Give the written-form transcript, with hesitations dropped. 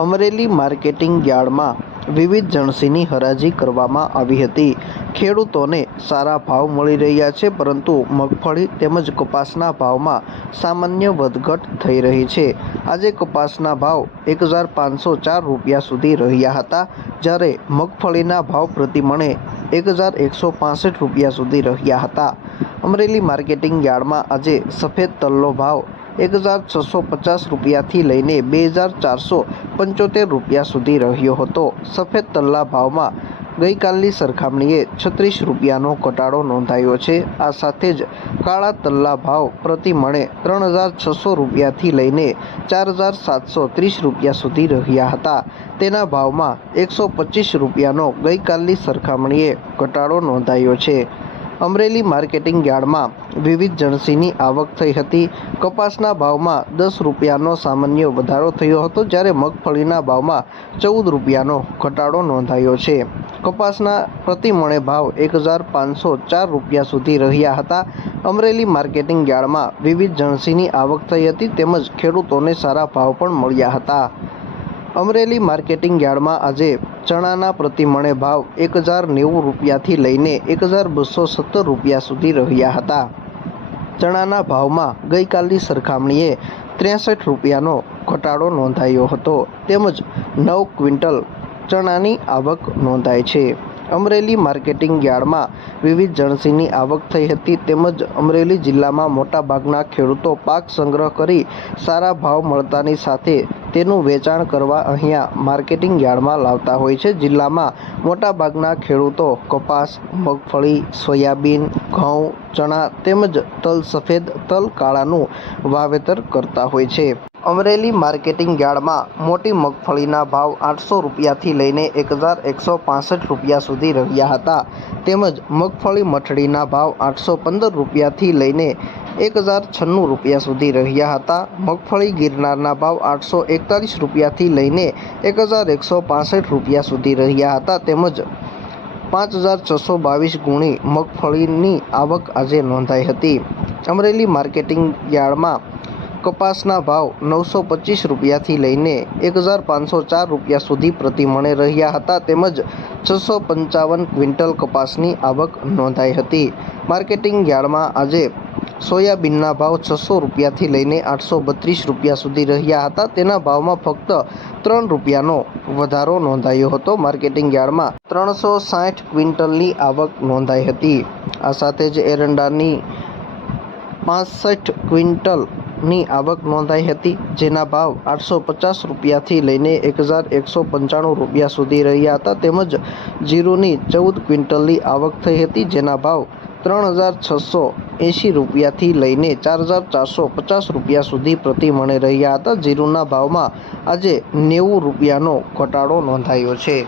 Amreli marketing યાર્ડમાં વિવિધ જણસીની હરાજી કરવામાં આવી હતી। ખેડૂતોને સારા ભાવ મળી રહ્યા છે, પરંતુ મગફળી તેમજ કપાસના ભાવમાં સામાન્ય વધઘટ થઈ રહી છે। આજે કપાસના ભાવ 1504 રૂપિયા સુધી રહ્યા હતા, જ્યારે મગફળીના ભાવ પ્રતિ મણે 1165 રૂપિયા સુધી રહ્યા હતા। અમરેલી માર્કેટિંગ યાર્ડમાં આજે સફેદ તલનો ભાવ 1650 રૂપિયાથી લઈને 2475 રૂપિયા સુધી રહ્યો હતો। સફેદ તલના ભાવમાં ગઈકાલની સરખામણીએ 36 રૂપિયાનો ઘટાડો નોંધાયો છે। આ સાથે જ કાળા તલના ભાવ પ્રતિ મણે 3600 રૂપિયાથી લઈને 4730 રૂપિયા સુધી રહ્યા હતા। તેના ભાવમાં 125 રૂપિયાનો ગઈકાલની સરખામણીએ ઘટાડો નોંધાયો છે। અમરેલી માર્કેટિંગ યાર્ડમાં વિવિધ જણસીની આવક થઈ હતી। કપાસના ભાવમાં 10 રૂપિયાનો સામાન્ય વધારો થયો હતો, જ્યારે મગફળીના ભાવમાં 14 રૂપિયાનો ઘટાડો નોંધાયો છે। કપાસના પ્રતિ મણે ભાવ 1504 રૂપિયા સુધી રહ્યા હતા। અમરેલી માર્કેટિંગ યાર્ડમાં વિવિધ જણસીની આવક થઈ હતી, તેમજ ખેડૂતોને સારા ભાવ પણ મળ્યા હતા। અમરેલી માર્કેટિંગ યાર્ડમાં આજે ચણાના પ્રતિ મણે ભાવ 1090 રૂપિયાથી લઈને 1217 રૂપિયા સુધી રહ્યા હતા। ચણાના ભાવમાં ગઈકાલની સરખામણીએ 63 રૂપિયાનો ઘટાડો નોંધાયો હતો, તેમજ 9 ક્વિન્ટલ ચણાની આવક નોંધાઈ છે। અમરેલી માર્કેટિંગ યાર્ડમાં વિવિધ જણસીની આવક થઈ હતી, તેમજ અમરેલી જિલ્લામાં મોટાભાગના ખેડૂતો પાક સંગ્રહ કરી સારા ભાવ મળતાની સાથે તેનું વેચાણ કરવા અહીંયા માર્કેટિંગ યાર્ડમાં લાવતા હોય છે। જિલ્લામાં મોટાભાગના ખેડૂતો કપાસ, મગફળી, સોયાબીન, ઘઉં, ચણા તેમજ તલ સફેદ, તલ કાળાનું વાવેતર કરતા હોય છે। અમરેલી માર્કેટિંગ યાર્ડમાં મોટી મગફળીના ભાવ 800 રૂપિયાથી લઈને 1165 રૂપિયા સુધી રહ્યા હતા, તેમજ મગફળી મઠડીના ભાવ 815 રૂપિયાથી લઈને 1096 રૂપિયા સુધી રહ્યા હતા। મગફળી ગિરનારના ભાવ 841 રૂપિયાથી લઈને 1165 રૂપિયા સુધી રહ્યા હતા, તેમજ 5622 ગુણી મગફળીની આવક આજે નોંધાઈ હતી। અમરેલી માર્કેટિંગ યાર્ડમાં કપાસના ભાવ 925 રૂપિયાથી લઈને 1504 રૂપિયા સુધી પ્રતિ મણે રહ્યા હતા, તેમજ 655 ક્વિન્ટલ કપાસની આવક નોંધાઈ હતી। માર્કેટિંગ યાર્ડમાં આજે સોયાબીનના ભાવ 600 રૂપિયાથી લઈને 832 રૂપિયા સુધી રહ્યા હતા। તેના ભાવમાં ફક્ત 3 રૂપિયાનો વધારો નોંધાયો હતો। માર્કેટિંગ યાર્ડમાં 360 ક્વિન્ટલની આવક નોંધાઈ હતી। આ સાથે જ એરંડાની 65 ક્વિન્ટલની આવક નોંધાઈ હતી, જેના ભાવ 850 રૂપિયાથી લઈને 1195 રૂપિયા સુધી રહ્યા હતા, તેમજ જીરુની 14 ક્વિન્ટલની આવક થઈ હતી, જેના ભાવ 3680 રૂપિયાથી લઈને 4450 રૂપિયા સુધી પ્રતિ મણે રહ્યા હતા। જીરુના ભાવમાં આજે 90 રૂપિયાનો ઘટાડો નોંધાયો છે।